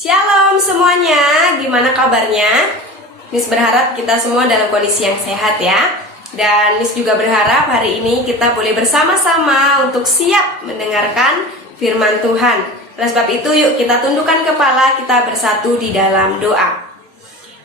Shalom semuanya, gimana kabarnya? Miss berharap kita semua dalam kondisi yang sehat ya. Dan Miss juga berharap hari ini kita boleh bersama-sama untuk siap mendengarkan firman Tuhan. Oleh sebab itu yuk kita tundukkan kepala, kita bersatu di dalam doa.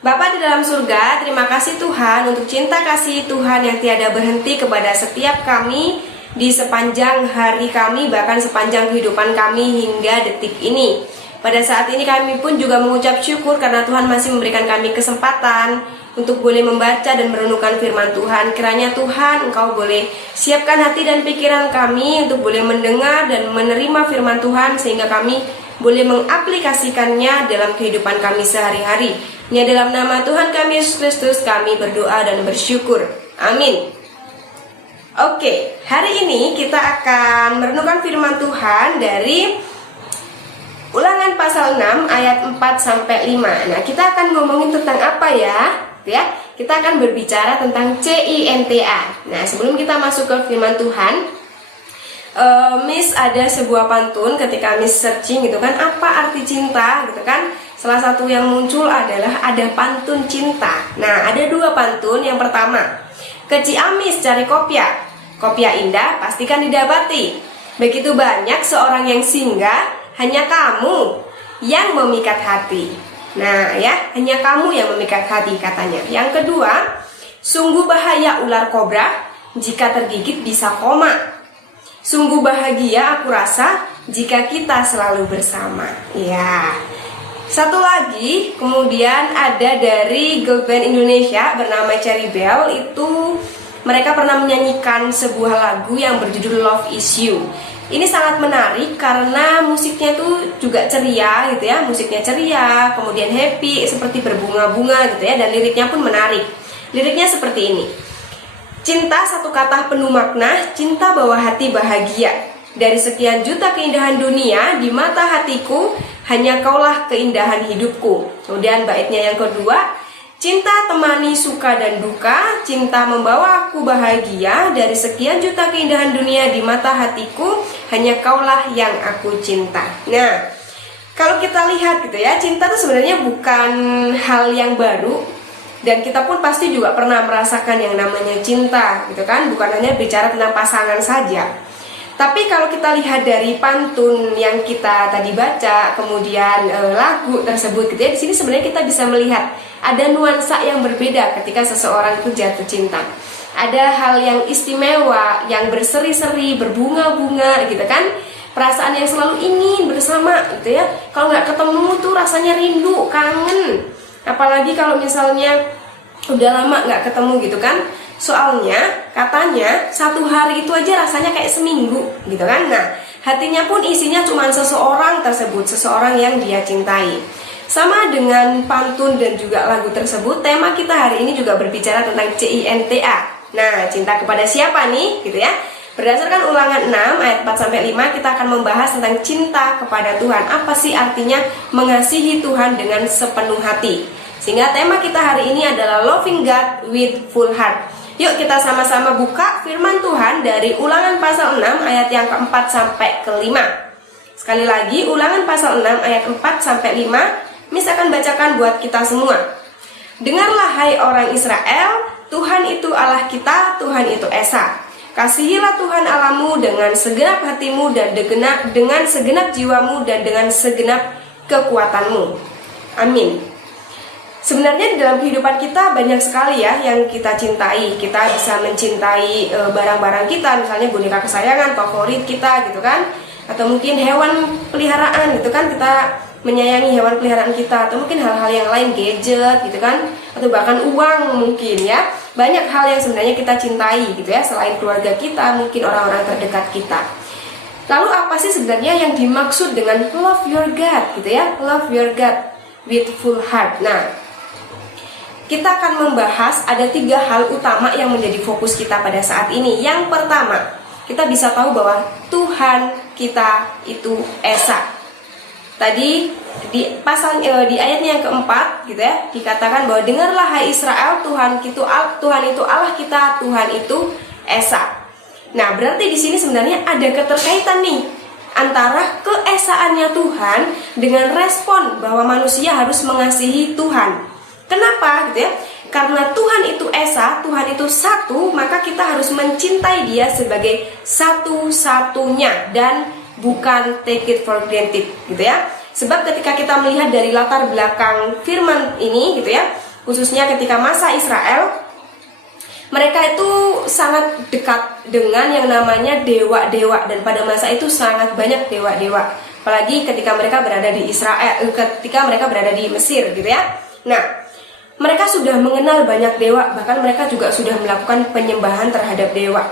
Bapa di dalam surga, terima kasih Tuhan untuk cinta kasih Tuhan yang tiada berhenti kepada setiap kami di sepanjang hari kami, bahkan sepanjang kehidupan kami hingga detik ini. Pada saat ini kami pun juga mengucap syukur karena Tuhan masih memberikan kami kesempatan untuk boleh membaca dan merenungkan firman Tuhan. Kiranya Tuhan Engkau boleh siapkan hati dan pikiran kami untuk boleh mendengar dan menerima firman Tuhan, sehingga kami boleh mengaplikasikannya dalam kehidupan kami sehari-hari. Ini dalam nama Tuhan kami Yesus Kristus kami berdoa dan bersyukur. Amin. Oke, hari ini kita akan merenungkan firman Tuhan dari Ulangan pasal 6 ayat 4-5. Nah, kita akan ngomongin tentang apa ya? Kita akan berbicara tentang CINTA. Nah, sebelum kita masuk ke firman Tuhan, Miss ada sebuah pantun ketika Miss searching gitu kan, apa arti cinta gitu kan. Salah satu yang muncul adalah ada pantun cinta. Nah, ada dua pantun. Yang pertama, ke Ciamis cari kopiah. Kopiah indah pastikan didapati. Begitu banyak seorang yang singgah, hanya kamu yang memikat hati. Nah ya, hanya kamu yang memikat hati katanya. Yang kedua, sungguh bahaya ular kobra, jika tergigit bisa koma. Sungguh bahagia aku rasa jika kita selalu bersama. Ya. Satu lagi, kemudian ada dari girl band Indonesia bernama Cherry Bell. Itu mereka pernah menyanyikan sebuah lagu yang berjudul Love Is You. Ini sangat menarik karena musiknya itu juga ceria gitu ya, musiknya ceria, kemudian happy, seperti berbunga-bunga gitu ya, dan liriknya pun menarik. Liriknya seperti ini. Cinta satu kata penuh makna, cinta bawa hati bahagia. Dari sekian juta keindahan dunia, di mata hatiku, hanya kaulah keindahan hidupku. Kemudian baitnya yang kedua, cinta temani suka dan duka, cinta membawa aku bahagia. Dari sekian juta keindahan dunia, di mata hatiku, hanya kaulah yang aku cinta. Nah, kalau kita lihat gitu ya, cinta itu sebenarnya bukan hal yang baru. Dan kita pun pasti juga pernah merasakan yang namanya cinta gitu kan. Bukan hanya bicara tentang pasangan saja. Tapi kalau kita lihat dari pantun yang kita tadi baca, kemudian lagu tersebut gitu ya, di sini sebenarnya kita bisa melihat ada nuansa yang berbeda ketika seseorang itu jatuh cinta. Ada hal yang istimewa, yang berseri-seri, berbunga-bunga gitu kan. Perasaan yang selalu ingin bersama gitu ya. Kalau nggak ketemu tuh rasanya rindu, kangen. Apalagi kalau misalnya udah lama nggak ketemu gitu kan. Soalnya katanya satu hari itu aja rasanya kayak seminggu gitu kan. Nah, hatinya pun isinya cuma seseorang tersebut, seseorang yang dia cintai. Sama dengan pantun dan juga lagu tersebut, tema kita hari ini juga berbicara tentang CINTA. Nah, cinta kepada siapa nih gitu ya. Berdasarkan Ulangan 6 ayat 4-5, kita akan membahas tentang cinta kepada Tuhan. Apa sih artinya mengasihi Tuhan dengan sepenuh hati? Sehingga tema kita hari ini adalah Loving God with Full Heart. Yuk kita sama-sama buka firman Tuhan dari Ulangan pasal 6 ayat yang keempat sampai kelima. Sekali lagi, Ulangan pasal 6 ayat 4-5, Miss akan bacakan buat kita semua. Dengarlah hai orang Israel, Tuhan itu Allah kita, Tuhan itu Esa. Kasihilah Tuhan Allahmu dengan segenap hatimu dan dengan segenap jiwamu dan dengan segenap kekuatanmu. Amin. Sebenarnya di dalam kehidupan kita banyak sekali ya yang kita cintai. Kita bisa mencintai barang-barang kita, misalnya boneka kesayangan, favorit kita gitu kan. Atau mungkin hewan peliharaan gitu kan, kita menyayangi hewan peliharaan kita. Atau mungkin hal-hal yang lain, gadget gitu kan. Atau bahkan uang mungkin ya. Banyak hal yang sebenarnya kita cintai gitu ya. Selain keluarga kita, mungkin orang-orang terdekat kita. Lalu apa sih sebenarnya yang dimaksud dengan love your God gitu ya. Love your God with full heart. Nah, kita akan membahas ada 3 hal utama yang menjadi fokus kita pada saat ini. Yang pertama, kita bisa tahu bahwa Tuhan kita itu Esa. Tadi di ayatnya yang keempat gitu ya, dikatakan bahwa dengarlah hai Israel, Tuhan itu Allah kita, Tuhan itu Esa. Nah, berarti di sini sebenarnya ada keterkaitan nih antara keesaannya Tuhan dengan respon bahwa manusia harus mengasihi Tuhan. Kenapa gitu ya? Karena Tuhan itu esa, Tuhan itu satu, maka kita harus mencintai Dia sebagai satu-satunya dan bukan take it for granted gitu ya. Sebab ketika kita melihat dari latar belakang firman ini gitu ya, khususnya ketika masa Israel, mereka itu sangat dekat dengan yang namanya dewa-dewa, dan pada masa itu sangat banyak dewa-dewa. Apalagi ketika mereka berada di Israel, ketika mereka berada di Mesir gitu ya. Nah, mereka sudah mengenal banyak dewa, bahkan mereka juga sudah melakukan penyembahan terhadap dewa.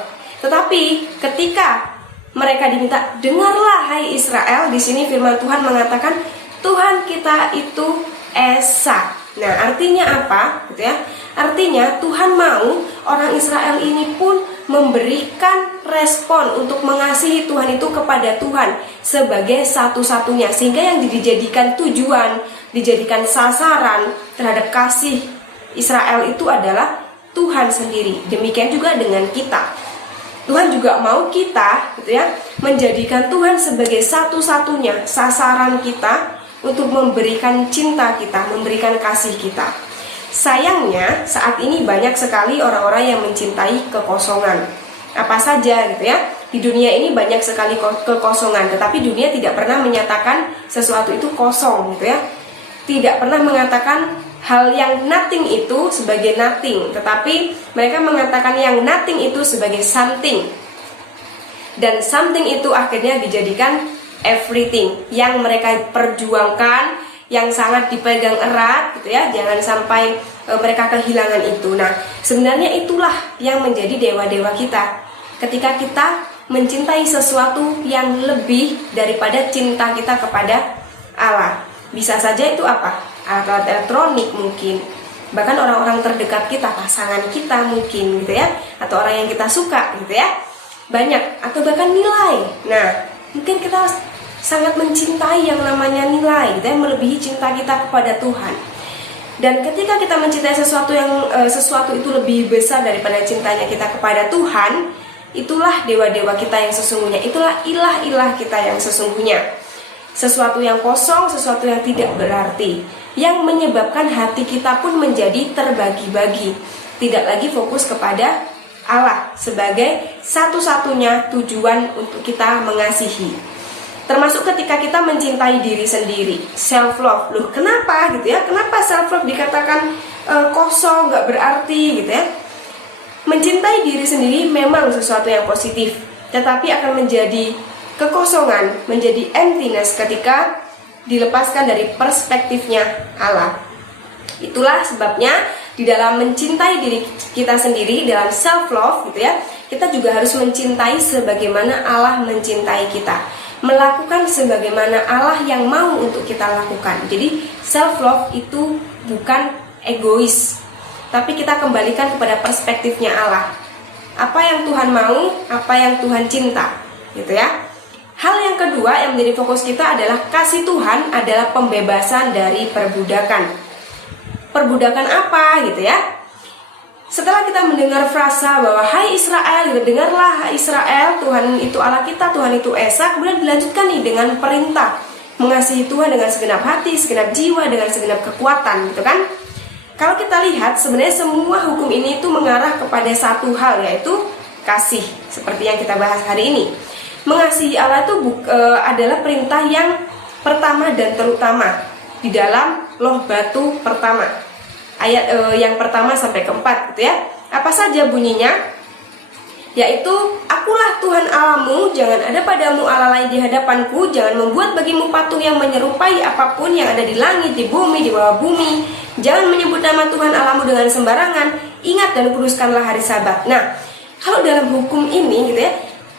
Tetapi ketika mereka diminta, dengarlah hai Israel, di sini firman Tuhan mengatakan Tuhan kita itu esa. Nah, artinya apa? Gitu ya. Artinya Tuhan mau orang Israel ini pun memberikan respon untuk mengasihi Tuhan itu kepada Tuhan sebagai satu-satunya, sehingga yang dijadikan tujuan, dijadikan sasaran terhadap kasih Israel itu adalah Tuhan sendiri. Demikian juga dengan kita. Tuhan juga mau kita gitu ya, menjadikan Tuhan sebagai satu-satunya sasaran kita untuk memberikan cinta kita, memberikan kasih kita. Sayangnya saat ini banyak sekali orang-orang yang mencintai kekosongan. Apa saja gitu ya. Di dunia ini banyak sekali kekosongan, tetapi dunia tidak pernah menyatakan sesuatu itu kosong gitu ya. Tidak pernah mengatakan hal yang nothing itu sebagai nothing, tetapi mereka mengatakan yang nothing itu sebagai something. Dan something itu akhirnya dijadikan everything yang mereka perjuangkan, yang sangat dipegang erat gitu ya. Jangan sampai mereka kehilangan itu. Nah, sebenarnya itulah yang menjadi dewa-dewa kita. Ketika kita mencintai sesuatu yang lebih daripada cinta kita kepada Allah. Bisa saja itu apa? Alat elektronik mungkin, bahkan orang-orang terdekat kita, pasangan kita mungkin gitu ya, atau orang yang kita suka gitu ya, banyak, atau bahkan nilai. Nah, mungkin kita sangat mencintai yang namanya nilai gitu ya, melebihi cinta kita kepada Tuhan. Dan ketika kita mencintai sesuatu itu lebih besar daripada cintanya kita kepada Tuhan, itulah dewa-dewa kita yang sesungguhnya, itulah ilah-ilah kita yang sesungguhnya. Sesuatu yang kosong, sesuatu yang tidak berarti, yang menyebabkan hati kita pun menjadi terbagi-bagi, tidak lagi fokus kepada Allah sebagai satu-satunya tujuan untuk kita mengasihi. Termasuk ketika kita mencintai diri sendiri, self love. Loh, kenapa gitu ya? Kenapa self love dikatakan kosong, gak berarti gitu ya? Mencintai diri sendiri memang sesuatu yang positif, tetapi akan menjadi kekosongan, menjadi emptiness ketika dilepaskan dari perspektifnya Allah. Itulah sebabnya di dalam mencintai diri kita sendiri, dalam self love gitu ya, kita juga harus mencintai sebagaimana Allah mencintai kita, melakukan sebagaimana Allah yang mau untuk kita lakukan. Jadi self love itu bukan egois, tapi kita kembalikan kepada perspektifnya Allah. Apa yang Tuhan mau, apa yang Tuhan cinta, gitu ya. Hal yang kedua yang menjadi fokus kita adalah kasih Tuhan adalah pembebasan dari perbudakan. Perbudakan apa gitu ya? Setelah kita mendengar frasa bahwa hai Israel, dengarlah hai Israel, Tuhan itu Allah kita, Tuhan itu esa, kemudian dilanjutkan nih dengan perintah mengasihi Tuhan dengan segenap hati, segenap jiwa, dengan segenap kekuatan gitu kan? Kalau kita lihat sebenarnya semua hukum ini itu mengarah kepada satu hal, yaitu kasih, seperti yang kita bahas hari ini. Mengasihi Allah itu adalah perintah yang pertama dan terutama di dalam Loh Batu pertama, ayat yang pertama sampai keempat gitu ya. Apa saja bunyinya? Yaitu, akulah Tuhan Allahmu, jangan ada padamu Allah lain di hadapanku, jangan membuat bagimu patung yang menyerupai apapun yang ada di langit, di bumi, di bawah bumi. Jangan menyebut nama Tuhan Allahmu dengan sembarangan. Ingat dan kuduskanlah hari Sabat. Nah, kalau dalam hukum ini gitu ya,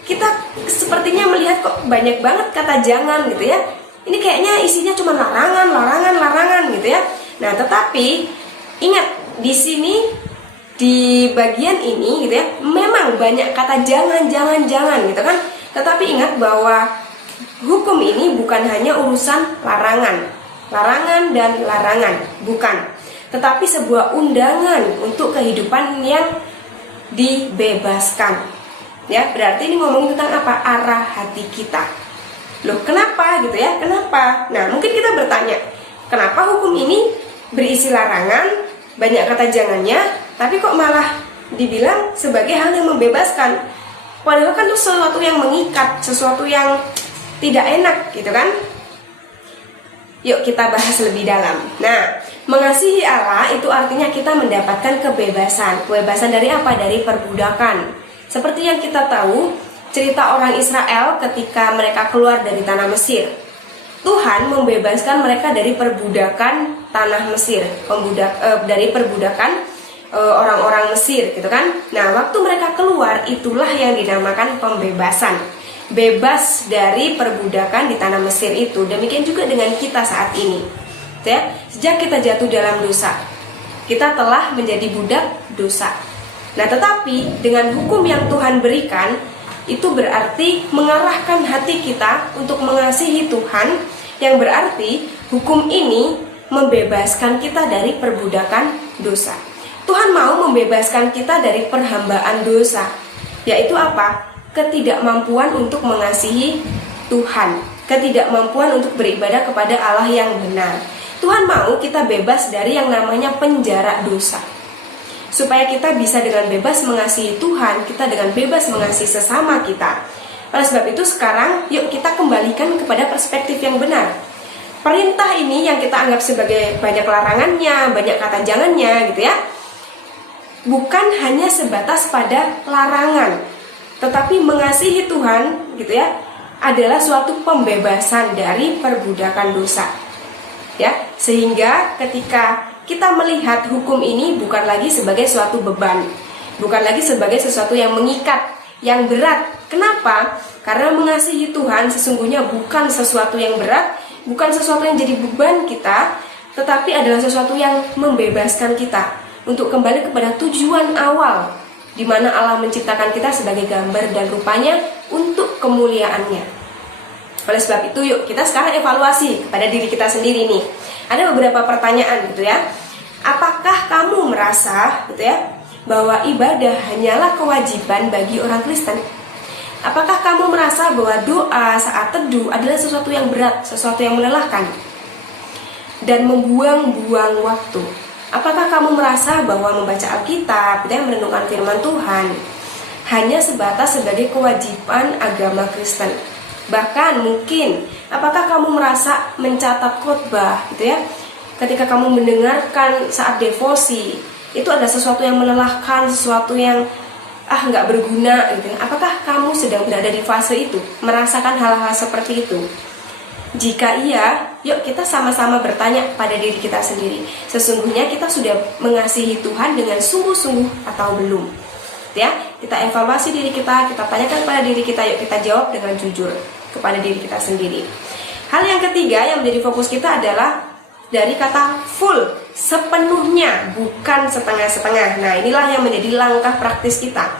kita sepertinya melihat kok banyak banget kata jangan gitu ya. Ini kayaknya isinya cuma larangan, larangan, larangan gitu ya. Nah, tetapi ingat di sini di bagian ini gitu ya, memang banyak kata jangan, jangan, jangan gitu kan. Tetapi ingat bahwa hukum ini bukan hanya urusan larangan, larangan dan larangan, bukan. Tetapi sebuah undangan untuk kehidupan yang dibebaskan. Ya, berarti ini ngomongin tentang apa? Arah hati kita. Loh, kenapa gitu ya? Kenapa? Nah, mungkin kita bertanya, kenapa hukum ini berisi larangan, banyak kata jangannya, tapi kok malah dibilang sebagai hal yang membebaskan? Padahal kan itu sesuatu yang mengikat, sesuatu yang tidak enak gitu kan? Yuk kita bahas lebih dalam. Nah, mengasihi Allah itu artinya kita mendapatkan kebebasan. Kebebasan dari apa? Dari perbudakan. Seperti yang kita tahu, cerita orang Israel ketika mereka keluar dari tanah Mesir. Tuhan membebaskan mereka dari perbudakan tanah Mesir, dari perbudakan orang-orang Mesir gitu kan. Nah, waktu mereka keluar itulah yang dinamakan pembebasan. Bebas dari perbudakan di tanah Mesir itu. Demikian juga dengan kita saat ini ya. Sejak kita jatuh dalam dosa, kita telah menjadi budak dosa. Nah, tetapi dengan hukum yang Tuhan berikan, itu berarti mengarahkan hati kita untuk mengasihi Tuhan, yang berarti hukum ini membebaskan kita dari perbudakan dosa. Tuhan mau membebaskan kita dari perhambaan dosa, yaitu apa? Ketidakmampuan untuk mengasihi Tuhan, ketidakmampuan untuk beribadah kepada Allah yang benar. Tuhan mau kita bebas dari yang namanya penjara dosa, supaya kita bisa dengan bebas mengasihi Tuhan, kita dengan bebas mengasihi sesama kita. Oleh sebab itu sekarang yuk kita kembalikan kepada perspektif yang benar. Perintah ini yang kita anggap sebagai banyak larangannya, banyak kata jangannya gitu ya, bukan hanya sebatas pada larangan, tetapi mengasihi Tuhan gitu ya adalah suatu pembebasan dari perbudakan dosa ya. Sehingga ketika kita melihat hukum ini bukan lagi sebagai suatu beban, bukan lagi sebagai sesuatu yang mengikat, yang berat. Kenapa? Karena mengasihi Tuhan sesungguhnya bukan sesuatu yang berat, bukan sesuatu yang jadi beban kita, tetapi adalah sesuatu yang membebaskan kita untuk kembali kepada tujuan awal, di mana Allah menciptakan kita sebagai gambar dan rupanya untuk kemuliaannya. Oleh sebab itu yuk kita sekarang evaluasi kepada diri kita sendiri nih. Ada beberapa pertanyaan gitu ya. Apakah kamu merasa gitu ya bahwa ibadah hanyalah kewajiban bagi orang Kristen? Apakah kamu merasa bahwa doa saat teduh adalah sesuatu yang berat, sesuatu yang melelahkan dan membuang-buang waktu? Apakah kamu merasa bahwa membaca Alkitab dan merenungkan firman Tuhan hanya sebatas sebagai kewajiban agama Kristen? Bahkan mungkin, apakah kamu merasa mencatat khotbah gitu ya? Ketika kamu mendengarkan saat devosi, itu ada sesuatu yang melelahkan, sesuatu yang nggak berguna gitu. Apakah kamu sedang berada di fase itu, merasakan hal-hal seperti itu? Jika iya, yuk kita sama-sama bertanya pada diri kita sendiri. Sesungguhnya kita sudah mengasihi Tuhan dengan sungguh-sungguh atau belum? Ya, kita evaluasi diri kita tanyakan pada diri kita, yuk kita jawab dengan jujur kepada diri kita sendiri. Hal yang ketiga yang menjadi fokus kita adalah dari kata full, sepenuhnya, bukan setengah-setengah. Nah, inilah yang menjadi langkah praktis kita,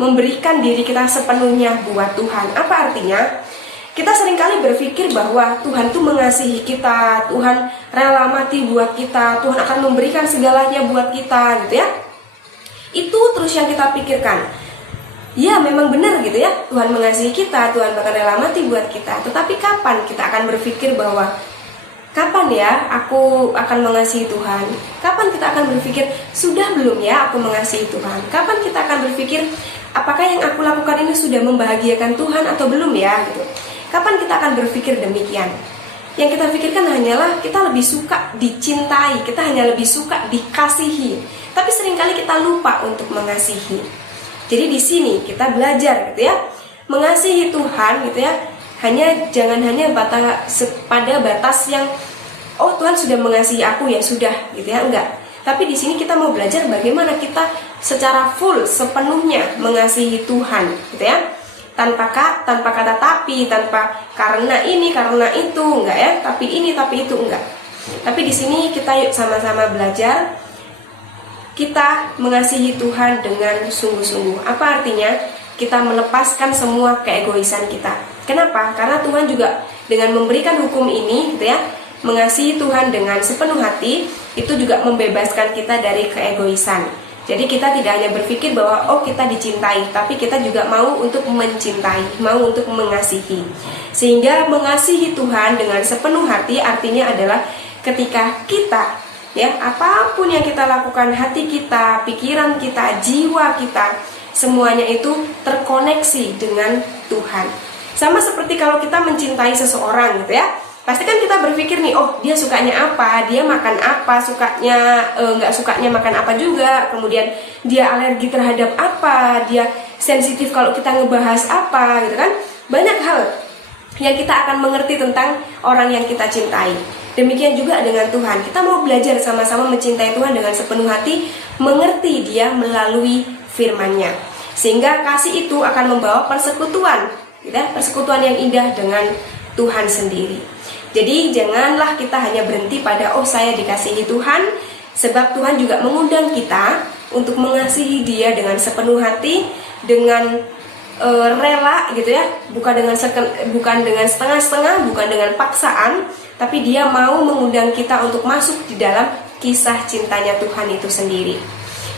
memberikan diri kita sepenuhnya buat Tuhan. Apa artinya? Kita seringkali berpikir bahwa Tuhan tuh mengasihi kita, Tuhan rela mati buat kita, Tuhan akan memberikan segalanya buat kita gitu ya. Itu terus yang kita pikirkan. Ya memang benar gitu ya, Tuhan mengasihi kita, Tuhan bahkan rela mati buat kita. Tetapi kapan kita akan berpikir bahwa kapan ya aku akan mengasihi Tuhan? Kapan kita akan berpikir sudah belum ya aku mengasihi Tuhan? Kapan kita akan berpikir apakah yang aku lakukan ini sudah membahagiakan Tuhan atau belum ya gitu? Kapan kita akan berpikir demikian? Yang kita pikirkan hanyalah kita lebih suka dicintai, kita hanya lebih suka dikasihi. Tapi seringkali kita lupa untuk mengasihi. Jadi di sini kita belajar gitu ya, mengasihi Tuhan gitu ya. Jangan hanya pada batas yang oh Tuhan sudah mengasihi aku ya sudah gitu ya, enggak. Tapi di sini kita mau belajar bagaimana kita secara full sepenuhnya mengasihi Tuhan gitu ya. Tanpa kata tapi, tanpa karena ini, karena itu, enggak ya. Tapi ini, tapi itu, enggak. Tapi di sini kita yuk sama-sama belajar. Kita mengasihi Tuhan dengan sungguh-sungguh. Apa artinya? Kita melepaskan semua keegoisan kita. Kenapa? Karena Tuhan juga dengan memberikan hukum ini, gitu ya, mengasihi Tuhan dengan sepenuh hati, itu juga membebaskan kita dari keegoisan. Jadi kita tidak hanya berpikir bahwa oh kita dicintai, tapi kita juga mau untuk mencintai, mau untuk mengasihi. Sehingga mengasihi Tuhan dengan sepenuh hati artinya adalah ketika kita apapun yang kita lakukan, hati kita, pikiran kita, jiwa kita, semuanya itu terkoneksi dengan Tuhan. Sama seperti kalau kita mencintai seseorang gitu ya, pasti kan kita berpikir nih, oh dia sukanya apa, dia makan apa, sukanya nggak sukanya makan apa juga, kemudian dia alergi terhadap apa, dia sensitif kalau kita ngebahas apa gitu kan. Banyak hal yang kita akan mengerti tentang orang yang kita cintai. Demikian juga dengan Tuhan, kita mau belajar sama-sama mencintai Tuhan dengan sepenuh hati, mengerti Dia melalui firman-Nya. Sehingga kasih itu akan membawa persekutuan, persekutuan yang indah dengan Tuhan sendiri. Jadi janganlah kita hanya berhenti pada oh saya dikasihi Tuhan, sebab Tuhan juga mengundang kita untuk mengasihi Dia dengan sepenuh hati, dengan rela gitu ya, bukan dengan setengah-setengah, bukan dengan paksaan, tapi Dia mau mengundang kita untuk masuk di dalam kisah cintanya Tuhan itu sendiri.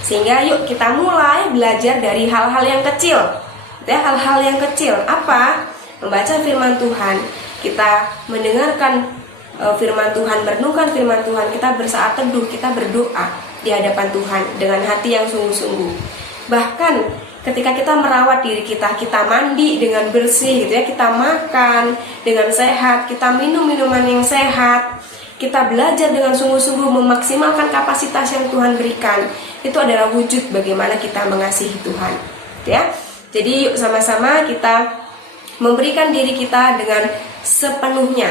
Sehingga yuk kita mulai belajar dari hal-hal yang kecil, hal-hal yang kecil apa? Membaca firman Tuhan, kita mendengarkan firman Tuhan, merenungkan firman Tuhan, kita bersaat teduh, kita berdoa di hadapan Tuhan dengan hati yang sungguh-sungguh. Bahkan ketika kita merawat diri kita, kita mandi dengan bersih gitu ya, kita makan dengan sehat, kita minum minuman yang sehat, kita belajar dengan sungguh-sungguh memaksimalkan kapasitas yang Tuhan berikan. Itu adalah wujud bagaimana kita mengasihi Tuhan, ya. Jadi yuk sama-sama kita memberikan diri kita dengan sepenuhnya.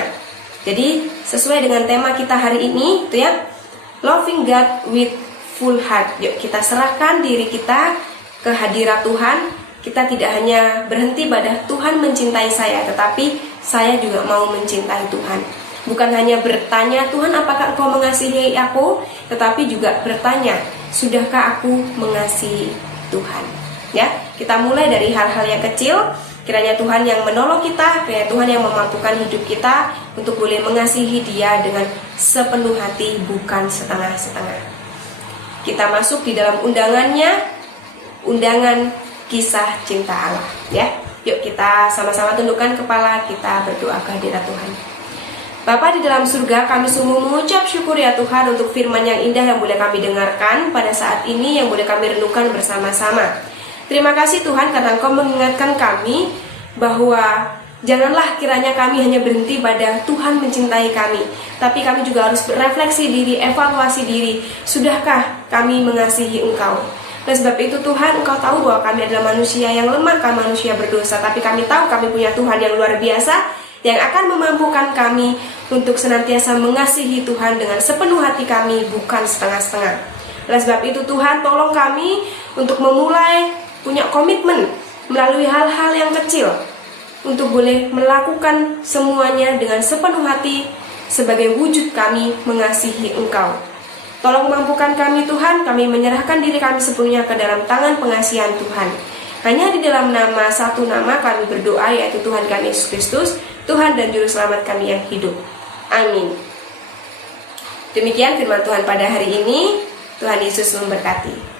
Jadi sesuai dengan tema kita hari ini, itu ya, loving God with full heart. Yuk kita serahkan diri kita ke hadirat Tuhan. Kita tidak hanya berhenti pada Tuhan mencintai saya, tetapi saya juga mau mencintai Tuhan. Bukan hanya bertanya, Tuhan apakah Engkau mengasihi aku, tetapi juga bertanya, sudahkah aku mengasihi Tuhan? Ya, kita mulai dari hal-hal yang kecil. Kiranya Tuhan yang menolong kita, kiranya Tuhan yang memampukan hidup kita untuk boleh mengasihi Dia dengan sepenuh hati, bukan setengah-setengah. Kita masuk di dalam undangannya, undangan kisah cinta Allah, ya. Yuk kita sama-sama tundukkan kepala, kita berdoa ke hadirat Tuhan. Bapa di dalam surga, kami sungguh mengucap syukur ya Tuhan untuk firman yang indah yang boleh kami dengarkan pada saat ini, yang boleh kami renungkan bersama-sama. Terima kasih Tuhan karena Engkau mengingatkan kami bahwa janganlah kiranya kami hanya berhenti pada Tuhan mencintai kami, tapi kami juga harus berefleksi diri, evaluasi diri. Sudahkah kami mengasihi Engkau? Oleh sebab itu Tuhan, Engkau tahu bahwa kami adalah manusia yang lemah, kami manusia berdosa, tapi kami tahu kami punya Tuhan yang luar biasa, yang akan memampukan kami untuk senantiasa mengasihi Tuhan dengan sepenuh hati kami, bukan setengah-setengah. Oleh sebab itu Tuhan, tolong kami untuk memulai punya komitmen melalui hal-hal yang kecil, untuk boleh melakukan semuanya dengan sepenuh hati sebagai wujud kami mengasihi Engkau. Tolong mampukan kami Tuhan, kami menyerahkan diri kami sepenuhnya ke dalam tangan pengasihan Tuhan. Hanya di dalam satu nama kami berdoa, yaitu Tuhan kami Yesus Kristus, Tuhan dan Juru Selamat kami yang hidup. Amin. Demikian firman Tuhan pada hari ini. Tuhan Yesus memberkati.